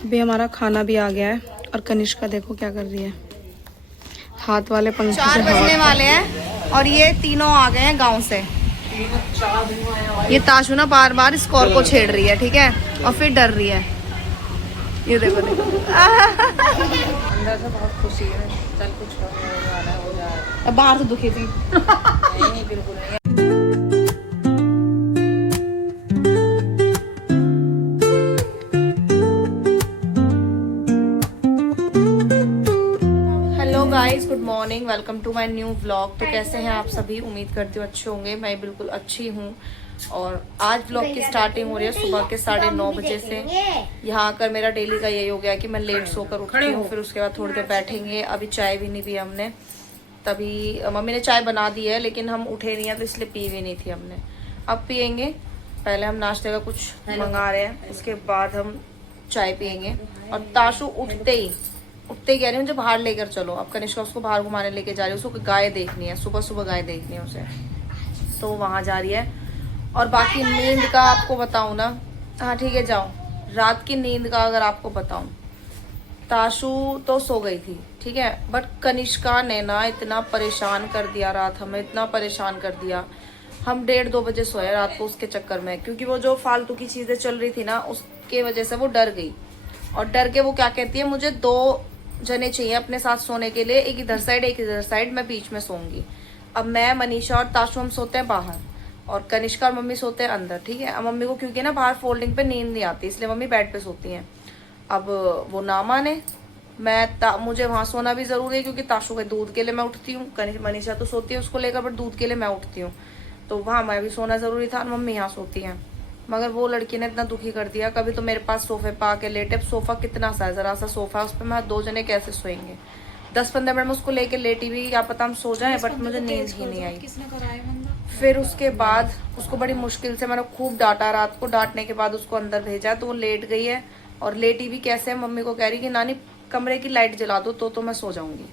अभी हमारा खाना भी आ गया है और कनिष्का देखो क्या कर रही है, हाथ वाले पंखे से 4 बजने वाले हैं और ये तीनों आ गए हैं गांव से। ये ताशु ना बार बार स्कोर को छेड़ रही है, ठीक है, और फिर डर रही है। ये देखो देखो अंदर से बहुत खुशी है, चल कुछ हो जाए। बाहर से दुखी थी। नहीं बिल्कुल नहीं। Hello guys, good morning, welcome to my new vlog. तो कैसे हैं आप सभी? उम्मीद करती हूँ अच्छे होंगे। मैं बिल्कुल अच्छी हूँ। और आज व्लॉग की स्टार्टिंग हो रही है सुबह के 9:30 बजे से। यहाँ आकर मेरा डेली का यही हो गया कि मैं लेट सोकर उठती हूँ, फिर उसके बाद थोड़ी देर बैठेंगे। अभी चाय भी नहीं पी हमने, तभी मम्मी ने चाय बना दी है लेकिन हम उठे नहीं है तो इसलिए पी भी नहीं थी हमने। अब पियेंगे। पहले हम नाश्ते का कुछ मंगा रहे हैं, उसके बाद हम चाय पियेंगे। और ताशु उठते ही कह रही हूँ मुझे बाहर लेकर चलो। अब कनिष्का उसको बाहर घुमाने लेके जा रही है, उसको गाय देखनी है, सुबह सुबह गाय देखनी है उसे, तो वहाँ जा रही है। और बाकी नींद का आपको बताऊँ ना, हाँ ठीक है जाओ। रात की नींद का अगर आपको बताऊँ, ताशु तो सो गई थी, ठीक है, बट कनिष्का ने ना इतना परेशान कर दिया, रात हमें इतना परेशान कर दिया। हम 1:30-2 बजे सोए रात को उसके चक्कर में, क्योंकि वो जो फालतू की चीजें चल रही थी ना उसके वजह से वो डर गई। और डर के वो क्या कहती है, मुझे 2 जने चाहिए अपने साथ सोने के लिए, एक इधर साइड एक इधर साइड, मैं बीच में सोऊंगी। अब मैं, मनीषा और ताशु हम सोते हैं बाहर और कनिष्का और मम्मी सोते हैं अंदर, ठीक है। अब मम्मी को क्योंकि ना बाहर फोल्डिंग पे नींद नहीं आती, इसलिए मम्मी बेड पे सोती हैं। अब वो ना माने, मुझे वहां सोना भी जरूरी है क्योंकि ताशु के दूध के लिए मैं उठती हूँ। मनीषा तो सोती है उसको लेकर, बट दूध के लिए मैं उठती हूँ, तो वहां मैं भी सोना जरूरी था। और मम्मी यहाँ सोती हैं, मगर वो लड़की ने इतना दुखी कर दिया। कभी तो मेरे पास सोफे पे आके लेटे। अब सोफा कितना सा है, जरा सा सोफा है, उस पर मैं 2 जने कैसे सोएंगे। 10-15 मिनट में उसको लेके लेटी भी, क्या पता हम सो जाए, बट मुझे नींद ही नहीं आई। फिर उसके बाद उसको बड़ी मुश्किल से मैंने खूब डांटा, रात को डांटने के बाद उसको अंदर भेजा, तो वो लेट गई है। और लेटी भी कैसे, मम्मी को कह रही कि नानी कमरे की लाइट जला दो तो मैं सो जाऊंगी।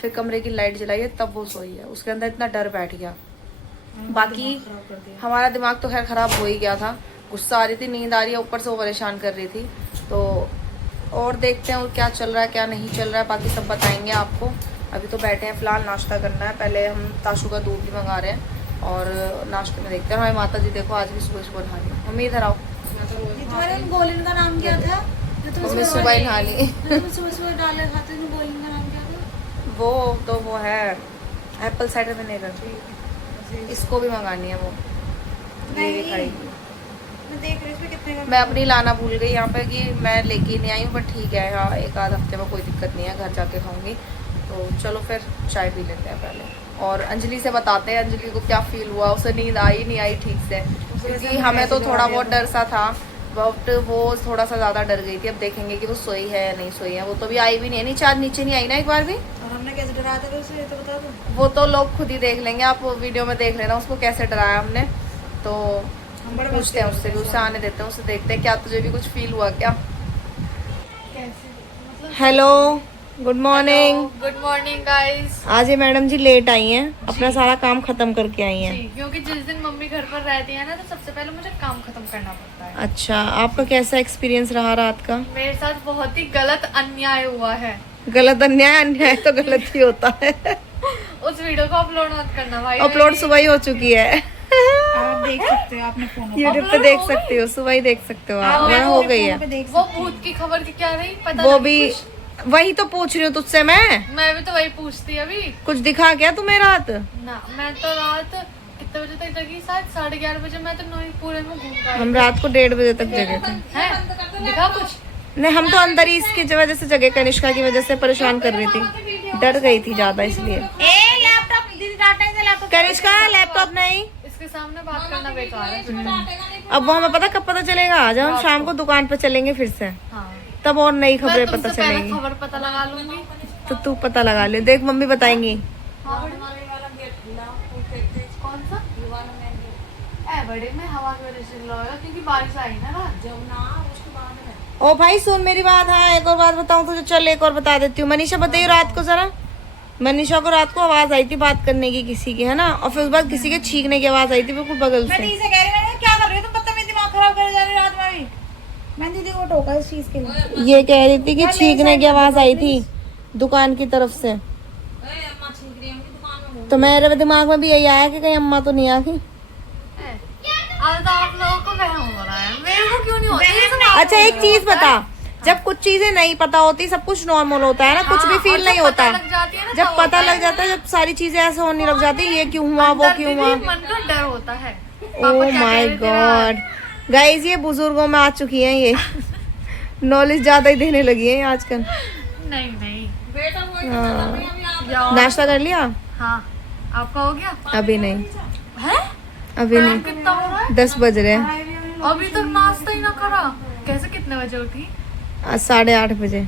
फिर कमरे की लाइट जलाई है तब वो सोई है। उसके अंदर इतना डर बैठ गया। बाकी हमारा दिमाग तो खैर खराब हो ही गया था, गुस्सा आ रही थी, नींद आ रही है, ऊपर से वो परेशान कर रही थी। तो और देखते हैं क्या चल रहा है क्या नहीं चल रहा है, बाकी सब बताएंगे आपको। अभी तो बैठे हैं, फिलहाल नाश्ता करना है। पहले हम ताशु का दूध भी मंगा रहे हैं और नाश्ते में देखते हैं। हमारी माता जी देखो आज भी सुबह सुबह नहा ली। मम्मी इधर आओ। तुम्हारे गोलिन का नाम क्या था? मम्मी सुबह ही नहा ली। सुबह सुबह डाले खाते हैं, गोलिन का नाम क्या था? वो तो वो है एप्पल साइडर विनेगर, इसको भी मंगानी है वो, ये भी खाएगी। मैं देख रही हूँ इसमें कितने का। मैं अपनी लाना भूल गई यहाँ पे कि मैं लेके नहीं आई हूँ, बट ठीक है, हाँ 1-आध हफ्ते में कोई दिक्कत नहीं है, घर जाके खाऊंगी। तो चलो फिर चाय पी लेते हैं पहले, और अंजलि से बताते हैं अंजलि को क्या फील हुआ, उसे नींद आई नहीं आई ठीक से, क्योंकि हमें तो थोड़ा बहुत डर सा था, बट वो थोड़ा सा ज़्यादा डर गई थी। अब देखेंगे कि वो सोई है या नहीं सोई है। वो तो भी आई भी नहीं है, नीचे नहीं आई ना एक बार भी। और हमने कैसे डराया था उसे, ये तो बता दो। वो तो लोग खुद ही देख लेंगे, आप वीडियो में देख लेना उसको कैसे डराया हमने। तो पूछते हैं उससे भी, उसे आने देते हैं, उसे देखते हैं क्या तुझे भी कुछ फील हुआ क्या। Hello, good morning. Good morning guys. आज ये मैडम जी लेट आई हैं, अपना सारा काम खत्म करके आई हैं। क्योंकि जिस दिन मम्मी घर पर रहती है ना, तो सबसे पहले मुझे काम खत्म करना पड़ता है। अच्छा, आपका कैसा एक्सपीरियंस रहा रात का? मेरे साथ बहुत ही गलत अन्याय हुआ है। गलत अन्याय तो गलत ही होता है। उस वीडियो को अपलोड मत करना भाई। अपलोड सुबह ही हो चुकी है। आप देख सकते हो, आपने फोन यूट्यूब पे देख सकते हो, सुबह ही देख सकते हो आप। मैं हो गई है वो भूत की खबर की क्या रही पता वो नहीं भी, कुछ। वही तो पूछ रही हूँ तुझसे मैं भी तो वही पूछती अभी। कुछ दिखा क्या तुम्हें रात? ना, मैं तो रात कितने बजे तक जगी? शायद 11:30 बजे। मैं तो नई पूरे में घूम पाई। हम रात को 1:30 बजे तक जगे थे। हैं? दिखा कुछ? नहीं, हम तो अंदर ही इसकी वजह से जगे, कनिष्का की वजह से परेशान कर रही थी, डर गई थी ज्यादा इसलिए। लैपटॉप दीदी डाटा है, लैपटॉप कनिष्का लैपटॉप नहीं, इसके सामने बात करना बेकार है। अब वो हमें पता कब पता चलेगा, जब हम शाम को दुकान पे चलेंगे फिर से, हाँ, तब और नई मैं खबरें तुमसे पता पहले चलेंगी। खबर पता लगा लूंगी। तो तू पता लगा ले, देख मम्मी बताएंगी। कौन सा? बड़े में हवा की वजह से लगा, क्योंकि बारिश आई ना रात। जब ना उसके बाद में। ओ भाई सुन मेरी बात। हाँ, एक और बात बताऊं तुझे, चल एक और बता देती हूँ। मनीषा बताइए रात को जरा। मनीषा को रात को आवाज आई थी बात करने की किसी की, है ना, और फिर उस बाद किसी के छींकने की आवाज आई थी बिल्कुल बगल से। मैं दी से कह रही हूँ क्या कर रही हो तुम? पता मेरा दिमाग खराब करे जा रही रात में भी। मैं दीदी को टोका इस चीज के लिए। ये कह रही थी कि छींकने की आवाज आई थी दुकान की तरफ से, तो मेरे दिमाग में भी यही आया कि कहीं अम्मा तो नहीं आ गई। अब तो आप लोगों को वहम हो रहा है, मेरे को क्यों नहीं होता? अच्छा एक चीज बता, जब कुछ चीजें नहीं पता होती सब कुछ नॉर्मल होता है ना, कुछ भी फील नहीं होता है। जब पता लग जाता है, जब सारी चीजें ऐसे होने लग जाती है, ये क्यों हुआ वो क्यों हुआ, मन का डर होता है। ओह माय गॉड गाइस, ये बुजुर्गों में आ चुकी है, ये नॉलेज ज्यादा ही देने लगी है आजकल। नहीं नहीं, नाश्ता कर लिया? हाँ आपका हो गया? अभी नहीं, है अभी नहीं, कितना हो रहा है? 10 बज रहे हैं। अभी तक नाश्ता ही ना करा? कैसे, कितने बजे उठी? आज 8:30 बजे,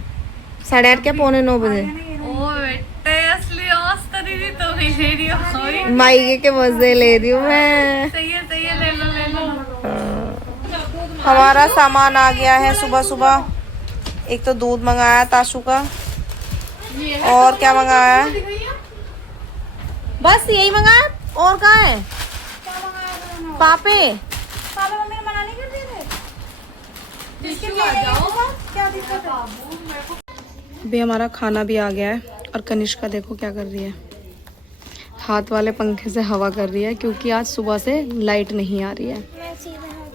8:30 क्या 8:45 बजे। ओ बेटे असली औस्ती भी तो नहीं ले रही हो। मायके के मजे ले रही हूँ मैं। सही है ले लो ले लो। हमारा सामान आ गया है सुबह सुबह। एक तो दूध मंगाया ताशु का, और क्या मंगाया है, बस यही मंगाया, और कहाँ है पापे? पापा मम्मी ने मना नहीं कर दिए थे? क्या दिक्कत है? अभी हमारा खाना भी आ गया है और कनिष्का देखो क्या कर रही है, हाथ वाले पंखे से हवा कर रही है क्योंकि आज सुबह से लाइट नहीं आ रही है।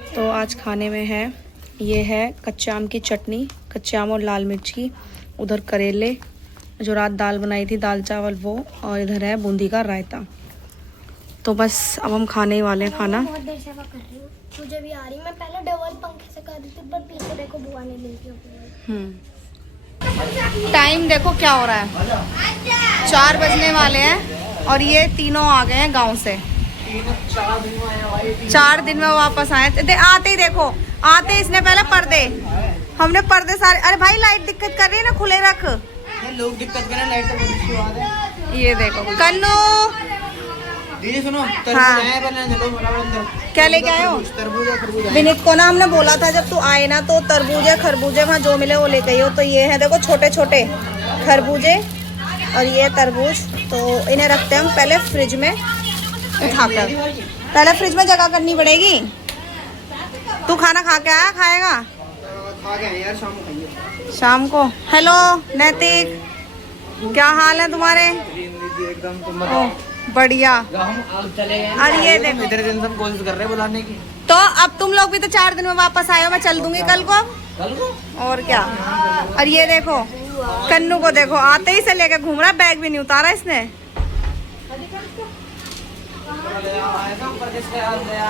तो आज खाने में है, ये है कच्चे आम की चटनी, कच्चे आम और लाल मिर्च की, उधर करेले, जो रात दाल बनाई थी दाल चावल वो, और इधर है बूंदी का रायता। तो बस अब हम खाने ही वाले हैं खाना। बहुत देर से मैं कर रही हूँ, मुझे भी आ रही। मैं पहले डबल पंखे से कर रही थी, पर पीछे देखो बुआ ने ले लिया। टाइम देखो क्या हो रहा है, 4 बजने वाले हैं और ये तीनों आ गए हैं गांव से। 4 दिन में वापस आए थे। आते ही देखो, आते ही इसने पहले पर्दे, हमने पर्दे सारे, अरे भाई लाइट दिक्कत कर रही है ना, खुले रख, लोग दिक्कत करें, लाइट तो बहुत अच्छी बात है। ये देखो कन्नू, दीदी सुनो, हाँ। तरबूज आए पहले, चलो बराबर अंदर। क्या लेके आए हो? तरबूज और खरबूज आए। विनीत को ना हमने बोला था जब तू आए ना तो तरबूजे खरबूजे वहाँ जो मिले वो लेके आई हो। तो ये है देखो छोटे छोटे खरबूजे और ये तरबूज। तो इन्हें रखते हैं हम पहले फ्रिज में उठाकर, पहले फ्रिज में जगह करनी पड़ेगी। तू खाना खा के आया, खाएगा खा के आए यार, शाम को खाइए। शाम को। हेलो नैतिक, क्या हाल है तुम्हारे? एकदम तुम ओह, बढ़िया। हम चले गए, और ये देखो, इतने दिन से हम कोशिश कर रहे हैं बुलाने की। तो अब तुम लोग भी तो 4 दिन में वापस आए हो, मैं चल दूंगी कल को। कल को और क्या। और ये देखो कन्नू को देखो, आते ही से लेकर घूम रहा, बैग भी नहीं उतारा इसने।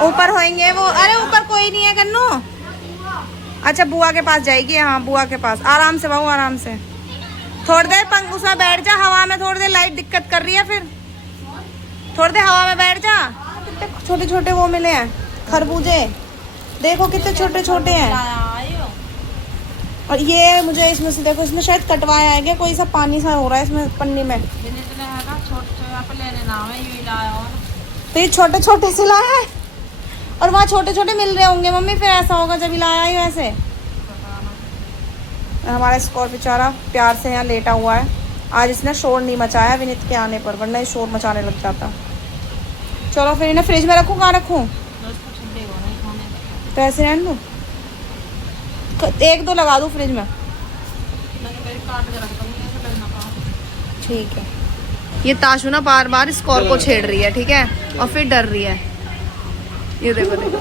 ऊपर होंगे वो, अरे ऊपर कोई नहीं है कन्नू। अच्छा बुआ के पास जाएगी, हाँ बुआ के पास। आराम से बहू, आराम से। थोड़ी देर पंख उसमें बैठ जा हवा में, थोड़ी देर लाइट दिक्कत कर रही है, फिर थोड़ी देर हवा में बैठ जा। कितने छोटे छोटे वो मिले हैं खरबूजे, देखो कितने छोटे छोटे हैं। और ये मुझे इसमें से देखो, इसमें शायद कटवाया है क्या, कोई सा पानी सा हो रहा है इसमें पन्नी में। तो ये छोटे छोटे से लाया है और वहाँ छोटे छोटे मिल रहे होंगे मम्मी, फिर ऐसा होगा जब लाया ही वैसे। हमारा स्कॉर बेचारा प्यार से यहाँ लेटा हुआ है। आज इसने शोर नहीं मचाया विनीत के आने पर, वरना ये शोर मचाने लग जाता। चलो फिर इन्हें फ्रिज में रखूँ, कहाँ रखूँ? तो ऐसे रहने दूँ, 1-2 लगा दूँ फ्रिज में। ठीक है। ये ताशु ना बार बार स्कोर को छेड़ रही है, ठीक है, और फिर डर रही है। ये देखो देखो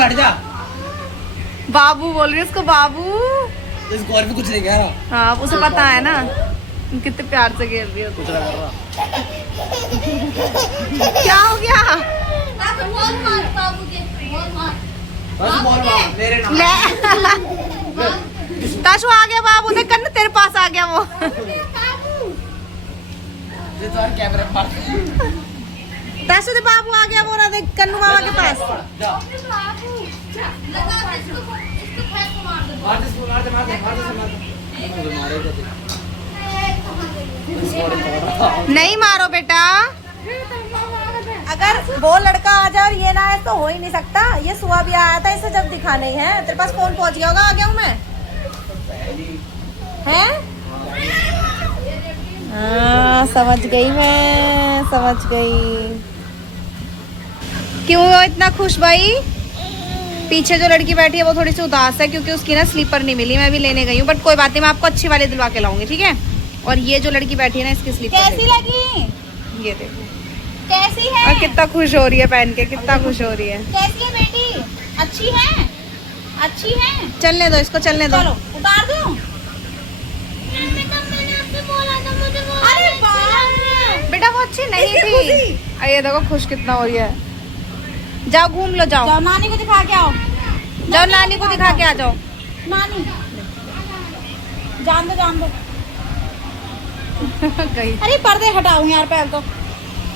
हट जा, बाबू बोल रही है उसको, बाबू। इस गौर में कुछ नहीं कह रहा। हाँ उसे पता है ना, कितने प्यार से खेल रही हो। क्या हो गया? बस बॉल मार मेरे नाम। ले ताशु आ गया, बाबू देख कर तेरे पास आ गया वो। ये तो कैमरे मार। ताशु दे बाबू आ गया, वो रहा देख कन्नू बाबा के पास। जा मार दे, मार दे, मार दे, मार दे, मार दे। नहीं मारो बेटा, अगर वो लड़का आ जाए और ये ना आए तो हो ही नहीं सकता। ये सुबह भी आया था, इसे जब दिखा नहीं है। तेरे पास फोन पहुंच गया होगा, आ गया हूँ मैं। हैं? हाँ समझ गई मैं, समझ गई। क्यों हो इतना खुश भाई? पीछे जो लड़की बैठी है वो थोड़ी सी उदास है क्योंकि उसकी ना स्लीपर नहीं मिली। मैं भी लेने गई हूँ, बट कोई बात नहीं, मैं आपको अच्छी वाली दिलवा के लाऊंगी, ठीक है। और ये जो लड़की बैठी है ना, इसकी स्लीपर कैसी लगी? ये देखो, कैसी है? और कितना खुश हो रही है पहन के, कितना खुश हो रही है। कैसी है बेटी? अच्छी है? अच्छी है? चलने दो इसको, चलने दो। चलो उतार दूं? अरे वाह बेटा वो अच्छी नहीं थी। ये देखो खुश कितना हो रही है। जाओ घूम लो, जाओ जाओ नानी को दिखा के आओ। जाओ नानी को दिखा के आ जाओ। नानी जान दो गई। अरे पर्दे हटाऊं यार पहले तो।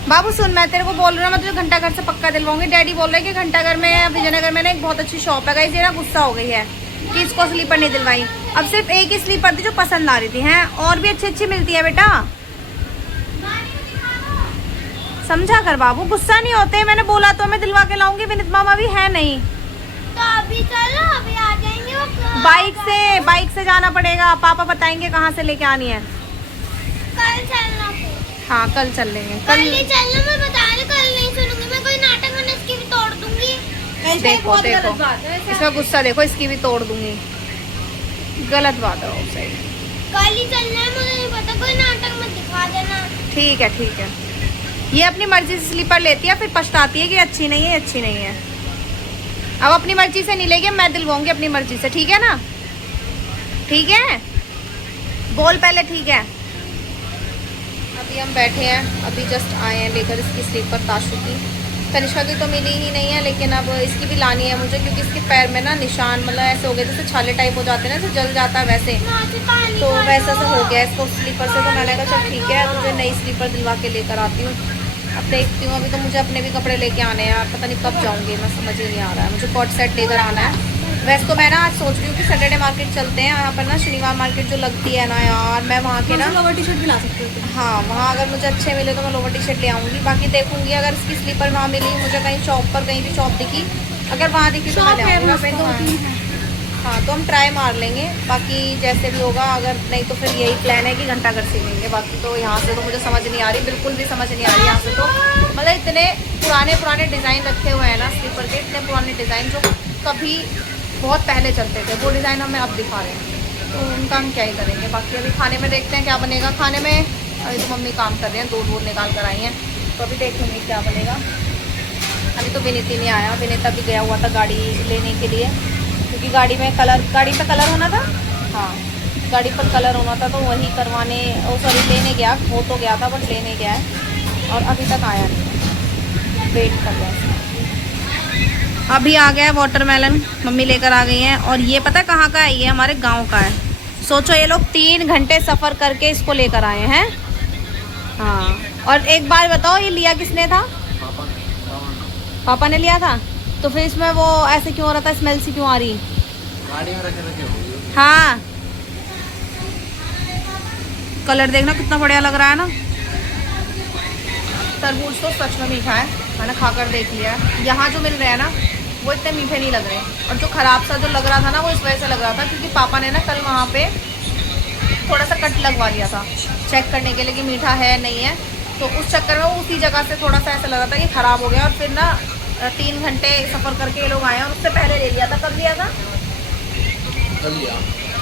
बाबू सुन, मैं तेरे को बोल रहा हूँ, मैं तुझे घंटाघर से पक्का दिलवाऊंगी। डैडी बोल रहे हैं कि घंटाघर में, विजयनगर में ना एक बहुत अच्छी शॉप है। गाइस ये ना गुस्सा हो गई है कि इसको स्लीपर नहीं दिलवाई। अब सिर्फ एक ही स्लीपर थी जो पसंद आ रही थी, हैं और भी अच्छी मिलती है बेटा। समझा कर बाबू, गुस्सा नहीं होते। मैंने बोला तो मैं दिलवा के लाऊंगी। विनीत मामा भी है नहीं तो अभी चलो, अभी आ जाएंगे वो। बाइक से जाना पड़ेगा। पापा बताएंगे कहाँ से लेके आनी है। कल चलना। हाँ कल चल लेंगे। कल नहीं चलना, मैं बता रही, कल नहीं सुनूंगी मैं। कोई नाटक में इसकी भी तोड़ दूंगी। देखो इसका गुस्सा देखो, इसकी भी तोड़ दूंगी। गलत बात है वो सही। कल ही चलना है, मुझे नहीं पता। कोई नाटक मत दिखा देना। ठीक है। ये अपनी मर्जी से स्लीपर लेती है, फिर पछताती है कि अच्छी नहीं है। अब अपनी मर्जी से नहीं लेगी, मैं दिलवाऊंगी अपनी मर्जी से, ठीक है ना? ठीक है, बोल पहले ठीक है। अभी हम बैठे हैं, अभी जस्ट आए हैं लेकर इसकी स्लीपर ताशु की। कनिष्का की तो मिली ही नहीं है, लेकिन अब इसकी भी लानी है मुझे, क्योंकि इसके पैर में ना निशान मतलब ऐसे हो गए जैसे छाले टाइप हो जाते हैं ना, जैसे जल जाता है वैसे, तो वैसा सा हो गया इसको स्लीपर से। तो मैंने कहा चल ठीक है, तुझे नई स्लीपर दिलवा के लेकर आती हूँ। अब देखती हूँ, अभी तो मुझे अपने भी कपड़े लेके आने हैं यार, पता नहीं कब जाऊँगी मैं, समझ ही नहीं आ रहा है। मुझे कॉट सेट लेकर आना है। वैसे तो मैं ना आज सोच रही हूँ कि सैटरडे मार्केट चलते हैं, यहाँ पर ना शनिवार मार्केट जो लगती है ना यार, मैं वहाँ के ना लोवर टी शर्ट भी ला सकते हो। हाँ, वहाँ अगर मुझे अच्छे मिले तो मैं लोवर टी शर्ट ले आऊँगी। बाकी देखूँगी अगर इसकी स्लीपर वहाँ मिली, मुझे कहीं शॉप पर कहीं भी शॉप दिखी, अगर वहाँ दिखी तो मैं ले आऊँगी। हाँ तो हम ट्राई मार लेंगे, बाकी जैसे भी होगा। अगर नहीं तो फिर यही प्लान है कि घंटाघर से लेंगे। बाकी तो यहाँ से तो मुझे समझ नहीं आ रही, बिल्कुल भी समझ नहीं आ रही यहाँ से तो। मतलब इतने पुराने डिज़ाइन रखे हुए हैं ना स्लीपर के, इतने पुराने डिज़ाइन जो कभी बहुत पहले चलते थे, वो डिज़ाइन हमें अब दिखा रहे हैं, तो उनका हम क्या ही करेंगे। बाकी अभी खाने में देखते हैं क्या बनेगा। खाने में अभी तो मम्मी काम कर रहे हैं, दूध निकाल कर आई हैं, तो अभी देखेंगे क्या बनेगा। अभी तो विनीत ही नहीं आया। विनीत अभी गया हुआ था गाड़ी लेने के लिए, क्योंकि गाड़ी पे कलर होना था। हाँ गाड़ी पर कलर होना था, तो वही करवाने लेने गया। हो तो गया था बट लेने गया है, और अभी तक आया नहीं, वेट कर रहे हैं। अभी आ गया है वाटरमेलन, मम्मी लेकर आ गई हैं। और ये पता है कहाँ का है? ये हमारे गांव का है। सोचो ये लोग 3 घंटे सफ़र करके इसको लेकर आए हैं। हाँ, और एक बार बताओ ये लिया किसने था? पापा ने लिया था। तो फिर इसमें वो ऐसे क्यों हो रहा था, स्मेल सी क्यों आ रही? गाड़ी में रखे हाँ, कलर देखना कितना बढ़िया लग रहा है ना। तरबूज तो सच में मीठा है, मैंने खाकर देख लिया है। यहाँ जो मिल रहे हैं ना वो इतने मीठे नहीं लग रहे, और जो ख़राब सा जो लग रहा था ना वो इस वजह से लग रहा था क्योंकि पापा ने ना कल वहाँ पे थोड़ा सा कट लगवा लिया था चेक करने के लिए कि मीठा है नहीं है। तो उस चक्कर में वो उसी जगह से थोड़ा सा ऐसा लग रहा था कि ख़राब हो गया। और फिर ना 3 घंटे सफ़र करके ये लोग आए, और उससे पहले ले लिया था। कब लिया था?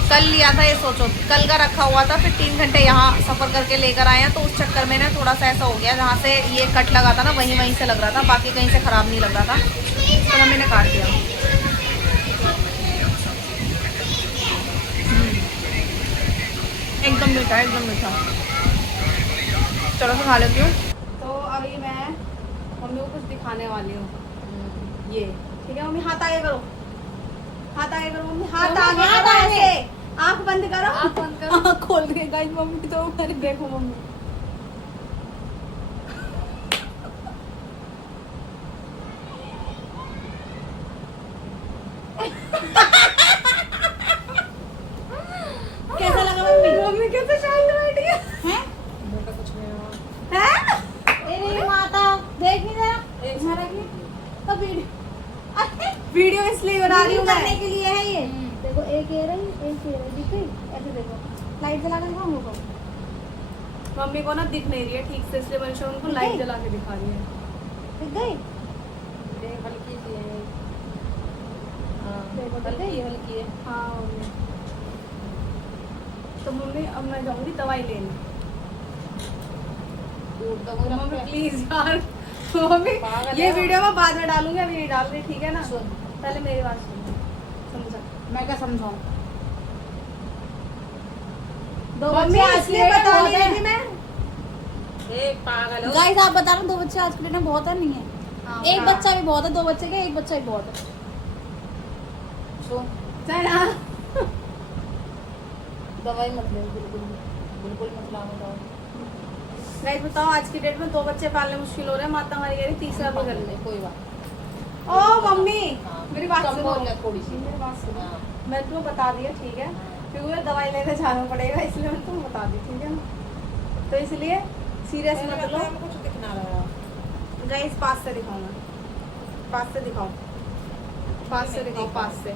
कल लिया था। ये सोचो कल का रखा हुआ था, फिर 3 घंटे यहाँ सफ़र करके लेकर आए हैं। तो उस चक्कर में ना थोड़ा सा ऐसा हो गया, जहाँ से ये कट लगा था ना वहीं से लग रहा था, बाकी कहीं से ख़राब नहीं लग रहा था। तो मम्मी ने काट दिया। एकदम मीठा, एकदम मीठा। चलो तो खा लेती हूँ। तो अभी मैं मम्मी को कुछ दिखाने वाली हूँ। ये ठीक है मम्मी, हाथ आगे करो, हाथ आगे करो मम्मी, हाथ आगे, आँख बंद करो, आँख खोल के गाइस मम्मी तो मैंने देखो मम्मी कैसा लगा मम्मी? मम्मी कैसे शांत बैठी है? हैं? हैं? अरे माता देखी जरा, जरा की तो वीडियो इसलिए बना रही हूँ करने के लिए है ये। देखो एक ये रही, एक ये रही, दिख रही? ऐसे देखो, लाइट जला के दिखाऊं को। मम्मी को ना दिख नहीं रही है ठीक से, इसलिए मैंने उनको लाइट जला के दिखा रही है। दिख गई? हल्की सी है। देखो ठीक है? हल्की है। हाँ मम्मी। तो मम्मी अब मैं जाऊंगी दवाई लेने। मम्मी प्लीज यार, मम्मी पागल ये है। वीडियो मैं बाद में डालूंगी, अभी नहीं डाल रही, ठीक है ना? सुन। पहले मेरी बात सुनो, समझा? मैं क्या समझाऊं? दो मम्मी इसलिए बता नहीं रही थी मैं। ए पागल हो। गाइस आप बता रहे हो 2 बच्चे आज के डेट में बहुत है नहीं है? हाँ, एक बच्चा भी बहुत है, 2 बच्चे के एक बच्चा भी बहुत है। सुन, चला। दवाई मत ले, बिल्कुल मत लाओ दवाई। गाइस बताओ, आज की डेट में 2 बच्चे पालने मुश्किल हो रहे हैं, माता हमारी कह रही तीसरा भी कर ले। कोई बात। ओ मम्मी हाँ, मेरी बात कम सुनो, बोल ले थोड़ी सी। मेरी बात सुनो। हाँ। मैं तुम्हें बता दिया, ठीक है? क्योंकि मुझे दवाई लेने जाना पड़ेगा, इसलिए मैं तुम्हें बता दी, ठीक है ना? तो इसलिए सीरियस मत लो। कुछ दिखना रहा। गाइस पास से दिखाओ ना, पास से दिखाओ, पास से दिखाओ, पास से।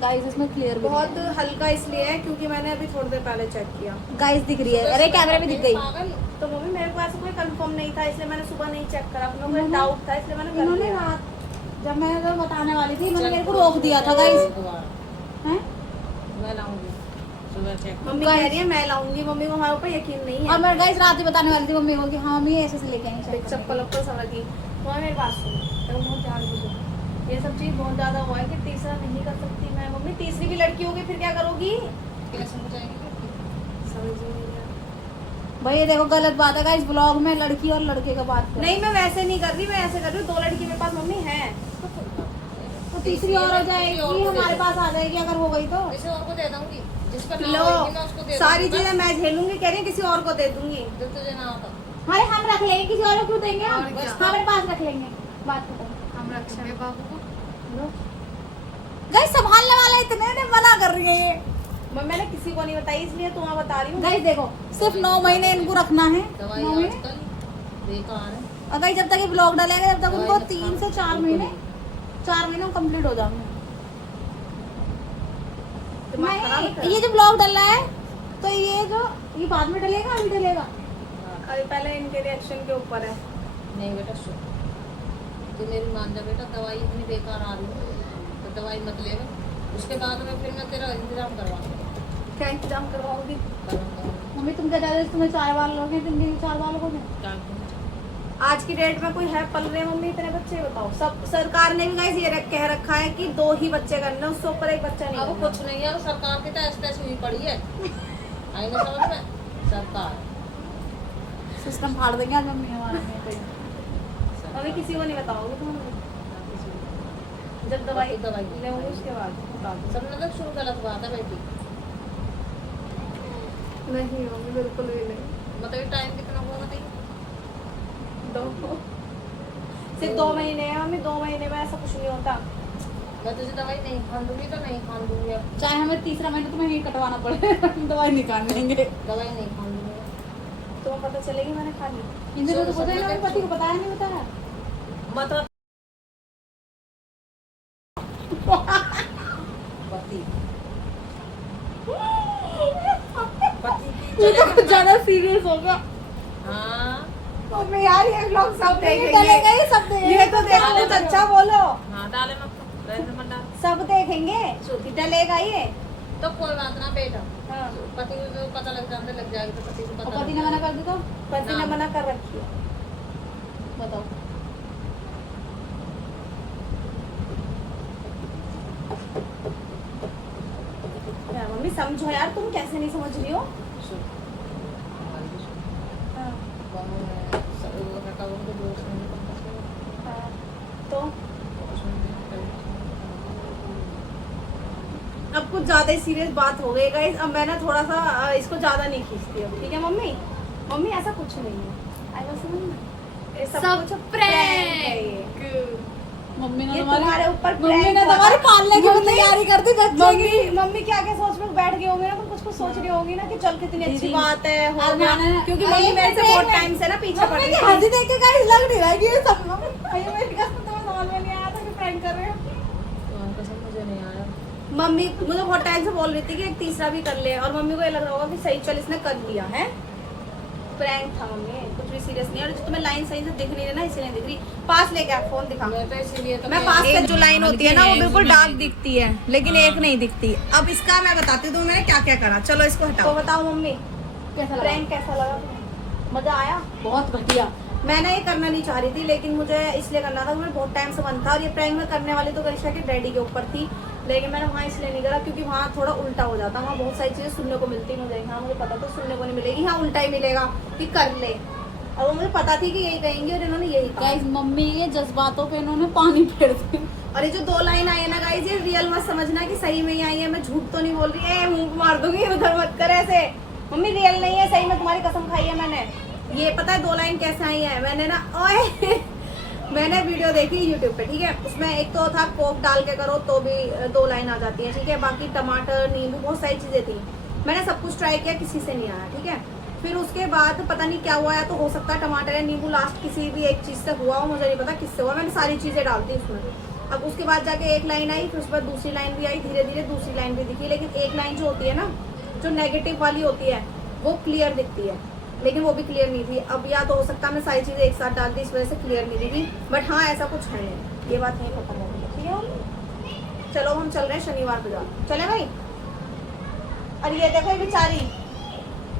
गाइस इसमें क्लियर भी बहुत हल्का इसलिए है क्योंकि मैंने अभी थोड़ी देर पहले चेक किया। गाइस दिख रही है। अरे कैमरे में दिख गई। पागल। तो मम्मी मेरे को ऐसा कोई कंफर्म नहीं था, इसलिए मैंने सुबह नहीं चेक करा, अपना कोई डाउट था इसलिए मैंने कर इन्होंने लिया। रात जब मैं तो बताने वाली थी, इन्होंने मेरे को रोक दिया था गाइस। हैं? मैं लाऊंगी सुबह चेक। मम्मी कह रही है मैं लाऊंगी, मम्मी को हमारे ऊपर यकीन नहीं और है। मैं गाइस रात ही बताने वाली थी मम्मी को कि हाँ मम्मी ऐसे से लेके आई देख चप्पल वप्पल समझ गई। तो मेरी बात सुनो, तेरे को बहुत ध्यान दो, ये सब चीज बहुत ज्यादा हुआ है कि तीसरा नहीं कर सकती मैं। मम्मी तीसरी भी लड़की होगी फिर क्या करोगी? कैसे हो जाएगी? समझ ही नहीं आ रहा। भाई ये देखो गलत बात है गाइस, ब्लॉग में लड़की और लड़के का बात कर। नहीं मैं वैसे नहीं कर रही, मैं ऐसे कर रही हूँ, 2 लड़की मेरे पास मम्मी है। तो तीसरी और हो जाएगी, हमारे पास आ जाएगी अगर हो गई तो। किसी और को दे दूंगी, जिसका नाम लो होगी मैं उसको दे सारी दूंगी। चीजें मैं झेलूंगी, कह रही है किसी और को दे दूंगी। जो तुझे ना होता। अरे हम रख लेंगे, किसी और को क्यों देंगे हम? और क्या? हमारे पास रख लेंगे, बात खत्म। हम रखेंगे बाबू को। गाइस संभालने वाला इतने ने मना कर रही है ये। मैंने किसी को नहीं बताई इसलिए तुम्हें बता रही हूँ। गाइस देखो सिर्फ 9 महीने इनको रखना है। दवाई 9 महीने आजकल बेकार है। और गाइस जब तक ये ब्लॉग डालेंगे जब तक उनको 3 से 4 महीने कंप्लीट हो जाएंगे। दिमाग खराब है तेरा? ये जो ब्लॉग डल रहा है तो ये बाद में डलेगा, अभी डलेगा? अभी पहले इनके रिएक्शन के ऊपर है। नहीं बेटा सुन, तू मेरी मान जा बेटा, दवाई इतनी बेकार आ रही है तो दवाई मत ले। उसके बाद में फिर मैं तेरा इंतजाम करवाऊंगी। क्या इंतजाम करवाओगी? मम्मी तुम क्या चाह रहे हो? तुम्हें 4 बार लोगे, तुम भी 4 बार लोगे? आज की डेट में कोई है पल रहे मम्मी इतने बच्चे? बताओ। सब सरकार ने भी गाइस ये कह रखा है कि 2 ही बच्चे करने, उससे ऊपर एक बच्चा नहीं अब करना। कुछ नहीं है, वो सरकार की तो ऐसे तैसे हुई पड़ी है। आई ना समझ में? सरकार सिस्टम फाड़ देंगे आज मम्मी हमारे में कहीं। अभी किसी को नहीं बताओगे तुम? जब दवाई दवाई लेंगे उसके बाद बता दो। सब मतलब शुरू गलत बात है बेटी। नहीं मम्मी बिल्कुल भी नहीं। मतलब टाइम कितना हुआ बताइए? 2 सिर्फ 2 महीने है मम्मी, 2 महीने में ऐसा कुछ नहीं होता। मैं तुझे दवाई नहीं खान दूंगी तो नहीं खान दूंगी। अब चाहे हमें तीसरा महीना तुम्हें यही कटवाना पड़े दवाई नहीं खाने देंगे। दवाई नहीं खान दूंगी। तुम्हें पता चलेगी मैंने खा ली। इन दिनों तो पता है ना, मेरे पति को बताया नहीं बताया। मतलब पति ये तो ज्यादा सीरियस हो गया। हाँ मम्मी यार ये लोग सब डलेगा देखेंगे। ये सब ये तो देखो कुछ अच्छा बोलो। हाँ डाले मत वैसे मत डाल। सब देखेंगे कि डलेगा ये। तो कोई बात ना बेटा, हाँ। पति को पता लग जाने लग जाएगा तो पति को और पता पति ने मना कर दी तो पति ने मना कर रखी है। बताओ। क्या मम्मी समझो यार, तुम कैसे नहीं समझ रही हो? सुन, हमारी भी सुन। हाँ, बहू ने सब वो है का उनको दोस्त नहीं पता हाँ। तो अब कुछ ज्यादा ही सीरियस बात हो गई गाइस। अब मैं ना थोड़ा सा इसको ज्यादा नहीं खींचती अब, ठीक है मम्मी? मम्मी ऐसा कुछ नहीं है। आई बस ये सब कुछ प्रैंक है ये। मम्मी ने ये तुम्हारे तुम्हारे ऊपर मम्मी prank ने हुआ तुम्हारी था। पालने की भी मम्मी- तैयारी कर दी बच्चे की। मम्मी क्या क्या सोच में बैठ गई होगी ना, कुछ कुछ सोच रही होगी ना कि चल कितनी अच्छी दीदी, बात है हो अब गया। मैंने- क्योंकि अरे मम्मी मेरे से मैं बहुत देख- टाइम से ना पीछे पड़ मम्मी रही की थी। हंसी देख के गाइस लग नहीं रहा है कि ये सब ये मेरी कसम तुम्हें समझ में नहीं आया था कि प्रैंक कर रहे हो। तो कसम मुझे नहीं आया। मम्मी मुझे बहुत टाइम से बोल रही थी कि एक तीसरा भी कर ले, और मम्मी को ये लग रहा होगा कि सही चल इसने कर लिया है। प्रैंक था मम्मी, कुछ भी सीरियस नहीं है। और जो तुम्हें लाइन सही से दिख नहीं रही ना, इसलिए नहीं दिख रही। पास लेके आ, फोन दिखा। मैं तो इसीलिए तो मैं पास से जो लाइन होती है ना वो बिल्कुल डार्क नहीं दिखती है, लेकिन एक नहीं दिखती। अब इसका मैं बताती हूँ मैंने क्या क्या करा। चलो इसको हटाओ। तो बताओ मम्मी, कैसा प्रैंक कैसा लगा? मजा आया? बहुत घटिया। मैंने ये करना नहीं चाह रही थी, लेकिन मुझे इसलिए करना था, मुझे बहुत टाइम से मन था। और ये प्रैंक में करने वाली तो कनिष्का के डैडी के ऊपर थी, लेकिन मैंने वहाँ इसलिए नहीं करा क्योंकि वहाँ थोड़ा उल्टा हो जाता। वहाँ बहुत सारी चीजें सुनने को मिलती मुझे। हाँ मुझे पता था सुनने को नहीं मिलेगी, हाँ उल्टा ही मिलेगा कि कर ले। और वो मुझे पता थी कि यही कहेंगे और इन्होंने यही कहा। गाइस मम्मी ये जज्बातों पे इन्होंने पानी फेर दिया। और ये जो 2 लाइन आई है ना गाइस, ये रियल मत समझना कि सही में ही आई है, मैं झूठ तो नहीं बोल रही है। मुंह मार दूंगी, उधर मत कर ऐसे। मम्मी रियल नहीं है, सही में तुम्हारी कसम खाई है मैंने। ये पता है 2 लाइन कैसे आई है? मैंने ना ओए मैंने वीडियो देखी यूट्यूब पे, ठीक है। उसमें एक तो था कोक डाल के करो तो भी 2 लाइन आ जाती है, ठीक है। बाकी टमाटर, नींबू, बहुत सारी चीजें थी। मैंने सब कुछ ट्राई किया, किसी से नहीं आया, ठीक है। फिर उसके बाद पता नहीं क्या हुआ, या तो हो सकता है टमाटर या नींबू लास्ट किसी भी एक चीज से हुआ हो, मुझे नहीं पता किससे हुआ। मैंने सारी चीजें डाल दी उसमें। अब उसके बाद जाके एक लाइन आई, फिर उसके बाद दूसरी लाइन भी आई, धीरे धीरे दूसरी लाइन भी दिखी। लेकिन एक लाइन जो होती है ना, जो नेगेटिव वाली होती है, वो क्लियर दिखती है, लेकिन वो भी क्लियर नहीं थी। अब या तो हो सकता है मैं सारी चीजें एक साथ डाल दी, इस वजह से क्लियर नहीं दिखी। बट हाँ ऐसा कुछ है नहीं, ये बात नहीं खत्म हो गई, ठीक है। चलो हम चल रहे हैं शनिवार बाजार, चले भाई। और ये देखो ये बेचारी,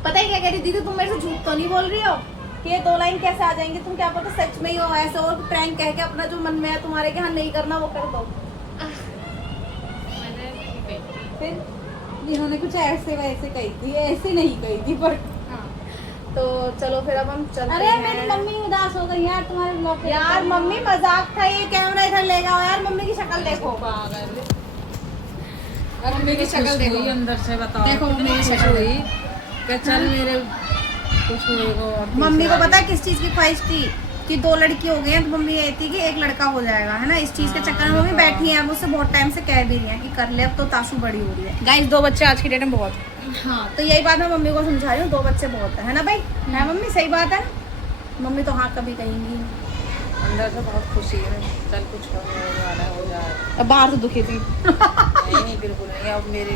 पता है क्या कह रही दीदी, तुम मेरे से झूठ तो नहीं बोल रही हो कि ये 2 लाइन कैसे आ जाएंगे? तुम क्या पता सच में ही हो ऐसे, और प्रैंक कह के अपना जो मन में है तुम्हारे के हाँ नहीं करना वो कर दो। फिर इन्होंने कुछ ऐसे वैसे कही थी, ऐसे नहीं कही थी पर तो चलो फिर अब हम चलते अरे हैं। मेरी मम्मी उदास हो गई यार तुम्हारे ब्लॉग पे। यार मम्मी मजाक था, ये कैमरा इधर ले जाओ यार। मम्मी की शक्ल देखो, मम्मी की शक्ल देखो अंदर से, बताओ देखो मम्मी की शक्ल हुई कि चल मेरे कुछ होएगा। मम्मी को पता है किस चीज की ख्वाहिश थी कि 2 लड़की हो गई हैं, तो मम्मी ये थी कि एक लड़का हो जाएगा, है ना। इस चीज के चक्कर में मम्मी बैठी है, मुझसे बहुत टाइम से कह भी रही है कि कर ले, अब तो ताशू बड़ी हो रही है। गाइस 2 बच्चे आज की डेट में बहुत है। हाँ तो यही बात मैं मम्मी को समझा रही हूँ, 2 बच्चे बहुत है ना भाई, है मम्मी? सही बात है ना मम्मी? तो हाँ कभी कहेंगी। अंदर से बहुत खुशी है, चल कुछ हो जाए। अब बाहर तो दुखी थी। नहीं बिल्कुल नहीं, अब मेरे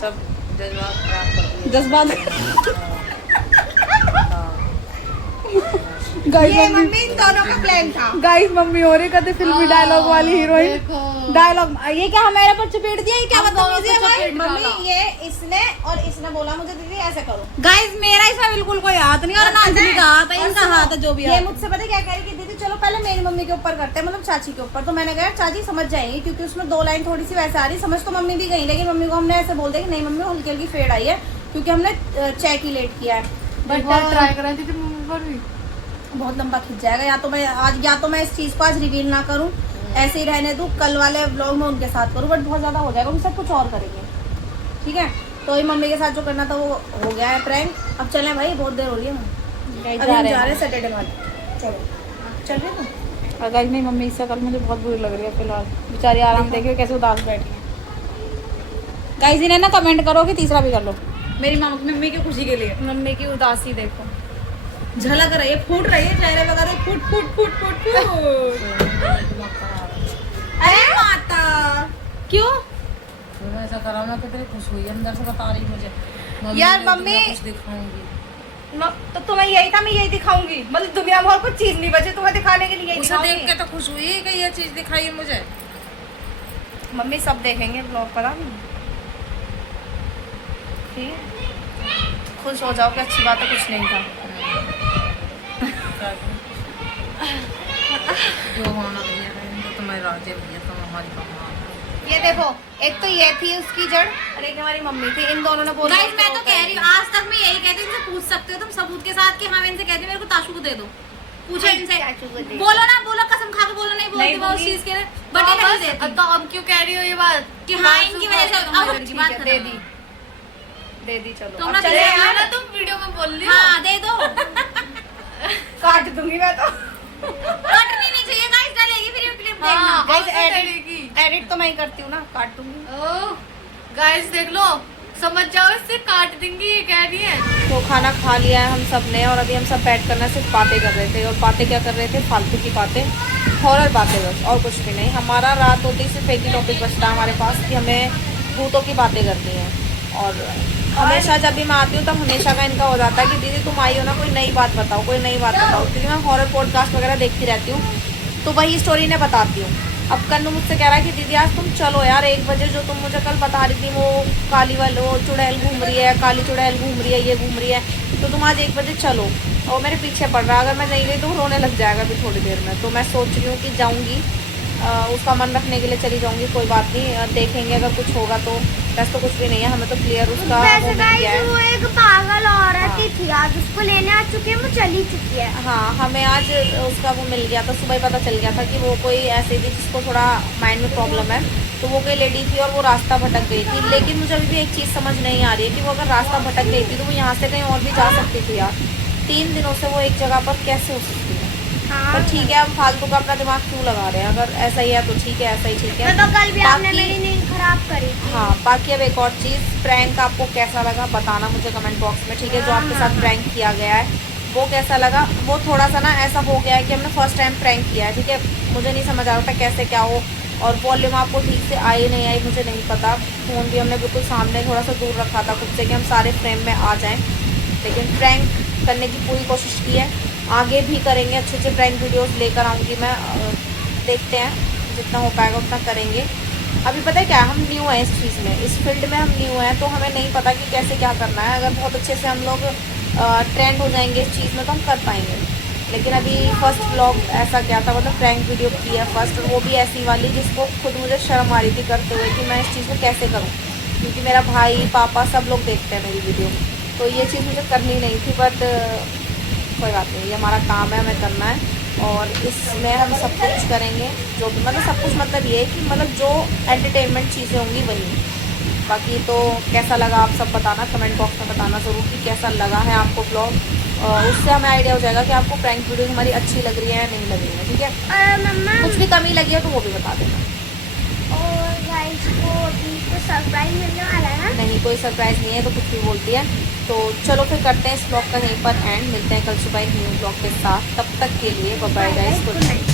सब जज्बात खराब कर दिए। जज्बात ये मम्मी इन दोनों का प्लान था। गाइस मम्मी हो रही कहते फिल्मी डायलॉग वाली हीरोइन। डायलॉग ये क्या हमारे पर चपेट दिया, ये क्या हम दोनों बदतमीजी है को भाई? चपेट मम्मी डाला। ये इसने और इसने बोला मुझे दीदी ऐसे करो। गाइस मेरा इसमें बिल्कुल कोई हाथ नहीं, और ना अंजलि का हाथ है, इनका हाथ है जो भी ये है। मुझसे पता है क्या कह रही कि दीदी चलो पहले मेरी मम्मी के ऊपर करते हैं, मतलब चाची के ऊपर। तो मैंने कहा चाची समझ जाएंगी, क्योंकि उसमें 2 लाइन थोड़ी सी वैसे आ रही, समझ तो मम्मी भी गई, लेकिन मम्मी को हमने ऐसे बोल दिया कि नहीं मम्मी हल्की हल्की फेड आई है, क्योंकि हमने चेक ही लेट किया है। बट ट्राई करा थी मम्मी पर भी। बहुत लंबा खिंच जाएगा, या तो मैं इस चीज को आज रिवील ना करूं, ऐसे ही रहने दूं, कल वाले व्लॉग में उनके साथ करूं। बट बहुत ज्यादा हो जाएगा, हम सब कुछ और करेंगे, ठीक है। तो ये मम्मी के साथ जो करना था वो हो गया है प्रैंक। अब चलें भाई, बहुत देर हो रही है। अभी हम जा रहे हैं सैटरडे मार्केट। चलो चल रहे तुम? और गाइस मेरी मम्मी इससे कल मुझे बहुत बुरी लग रही है फिलहाल, बेचारी आराम देखिए कैसे उदास बैठी है। गाइस इन्हें ना कमेंट करो कि तीसरा भी कर लो मेरी मम्मी की खुशी के लिए। मम्मी की उदासी देखो, झलक रही है, फूट रही है चेहरे वगैरह, फूट फूट फूट फूट फूट। अरे माता क्यों? तो ऐसा करा ना, कितनी खुश हुई अंदर से, बता रही मुझे यार ने मम्मी तुम्हें कुछ दिखाऊंगी। तो तुम्हें यही था, मैं यही दिखाऊंगी, मतलब दुनिया में और कुछ चीज नहीं बची तुम्हें दिखाने के लिए। उसे देख के तो खुश हुई कि ये चीज दिखाई है मुझे। मम्मी सब देखेंगे ब्लॉग पर, ठीक है। खुश हो जाओ कि अच्छी बात है, कुछ नहीं था। जो होना भैया तो तुम्हें राजे भैया, तुम हमारी कमाल। ये देखो, एक तो ये थी उसकी जड़ और एक हमारी मम्मी थी, इन दोनों ने बोला। गाइस मैं तो कह रही हूँ, आज तक मैं यही कहती हूँ, इनसे पूछ सकते हो तुम सबूत के साथ कि हाँ मैं इनसे कहती हूँ मेरे को ताशू को दे दो। पूछो इनसे, बोलो ना, बोलो कसम खा के बोलो, नहीं बोलती मैं उस चीज के, बट ये नहीं देती। तो अब क्यों कह रही हो ये बात कि हाँ इनकी वजह से अब ठीक की बात है, दे दी चलो। तुम अब ना चले दे यार, ना, तुम वीडियो में बोल रही हो। हाँ दे दो। काट दूंगी मैं तो। कटनी नहीं चाहिए गाइस, डालेगी फिर ये क्लिप देखना। हाँ, गाइस और तो करेगी। एडिट तो मैं ही करती हूँ ना, काट दूंगी। गाइस देख लो, समझ जाओ, इससे काट देंगी ये कह रही है। तो खाना खा लिया है हम सब ने, और अभी हम सब बैठ कर ना सिर्फ बातें कर रहे थे। और बातें क्या कर रहे थे? फालतू की बातें, हॉरर बातें बस, और कुछ भी नहीं। हमारा रात होती सिर्फ एक ही टॉपिक बचता है हमारे पास कि हमें भूतों की बातें करनी है। और हमेशा जब भी मैं आती हूँ तब हमेशा का इनका हो जाता है कि दीदी तुम आई हो ना, कोई नई बात बताओ, कोई नई बात बताओ, क्योंकि मैं हॉरर पॉडकास्ट वगैरह देखती रहती हूँ तो वही स्टोरी ने बताती हूँ। अब कन्नू मुझसे कह रहा है कि दीदी आज तुम चलो यार 1 बजे, जो तुम मुझे कल बता रही थी वो काली वाली वो चुड़ैल घूम रही है, काली चुड़ैल घूम रही है, ये घूम रही है, तो तुम आज 1 बजे चलो। और मेरे पीछे पड़ रहा है, अगर मैं नहीं गई तो वो रोने लग जाएगा अभी थोड़ी देर में। तो मैं सोच रही हूँ कि जाऊँगी, उसका मन रखने के लिए चली जाऊँगी, कोई बात नहीं, देखेंगे अगर कुछ होगा तो। वैसे तो कुछ भी नहीं है, हमें तो क्लियर उसका वो मिल गया है। वो एक पागल औरत ही थी, आज उसको लेने आ चुके हैं, वो चली चुकी है। हाँ, हमें आज उसका वो मिल गया था, सुबह ही पता चल गया था कि वो कोई ऐसी थी जिसको थोड़ा माइंड में प्रॉब्लम है, तो वो कोई लेडी थी और वो रास्ता भटक गई थी। लेकिन मुझे अभी भी एक चीज़ समझ नहीं आ रही है कि वो अगर रास्ता भटक गई थी तो वो यहाँ से कहीं और भी जा सकती थी यार। 3 दिनों से वो एक जगह पर कैसे हो सकती है? पर ठीक है, अब फालतू का अपना दिमाग क्यों लगा रहे हैं? अगर ऐसा ही है तो ठीक है, ऐसा ही ठीक है। तो कल भी आपने मेरी नींद खराब करी थी। हाँ, बाकी अब एक और चीज़, प्रैंक आपको कैसा लगा बताना मुझे कमेंट बॉक्स में, ठीक है? जो आपके साथ प्रैंक किया गया है वो कैसा लगा? वो थोड़ा सा ना ऐसा हो गया है कि हमने फर्स्ट टाइम प्रैंक किया है, ठीक है? मुझे नहीं समझ आ रहा था कैसे क्या हो, और वॉल्यूम आपको ठीक से आई नहीं आई मुझे नहीं पता। फ़ोन भी हमने बिल्कुल सामने थोड़ा सा दूर रखा था खुद से कि हम सारे फ्रेम में आ जाएँ, लेकिन प्रैंक करने की पूरी कोशिश की है, आगे भी करेंगे। अच्छे अच्छे प्रैंक वीडियोस लेकर आऊँगी मैं, देखते हैं जितना हो पाएगा उतना करेंगे। अभी पता है क्या, हम न्यू हैं इस चीज़ में, इस फील्ड में हम न्यू हैं, तो हमें नहीं पता कि कैसे क्या करना है। अगर बहुत अच्छे से हम लोग ट्रेंड हो जाएंगे इस चीज़ में तो हम कर पाएंगे। लेकिन अभी फर्स्ट व्लॉग ऐसा क्या था, मतलब प्रैंक वीडियो की है फर्स्ट, और वो भी ऐसी वाली जिसको खुद मुझे शर्म आ रही थी करते हुए कि मैं इस चीज़ को कैसे करूँ, क्योंकि मेरा भाई पापा सब लोग देखते हैं मेरी वीडियो, तो ये चीज़ मुझे करनी नहीं थी। बट कोई बात नहीं, ये हमारा काम है, हमें करना है, और इसमें हम सब कुछ करेंगे जो भी, मतलब सब कुछ मतलब ये है कि मतलब जो एंटरटेनमेंट चीज़ें होंगी वही। बाकी तो कैसा लगा आप सब बताना, कमेंट बॉक्स में बताना ज़रूर कि कैसा लगा है आपको ब्लॉग, और उससे हमें आइडिया हो जाएगा कि आपको प्रैंक वीडियो हमारी अच्छी लग रही है या नहीं लग रही है, ठीक है? कुछ भी कमी लगी है तो वो भी बता देना। और गाइस को अभी तो सरप्राइज मिलने वाला है ना? नहीं, कोई सरप्राइज़ नहीं है, तो कुछ भी बोलती है। तो चलो फिर करते हैं इस ब्लॉग का यहीं पर एंड, मिलते हैं कल सुबह एक न्यू ब्लॉग के साथ। तब तक के लिए bye bye guys, good night.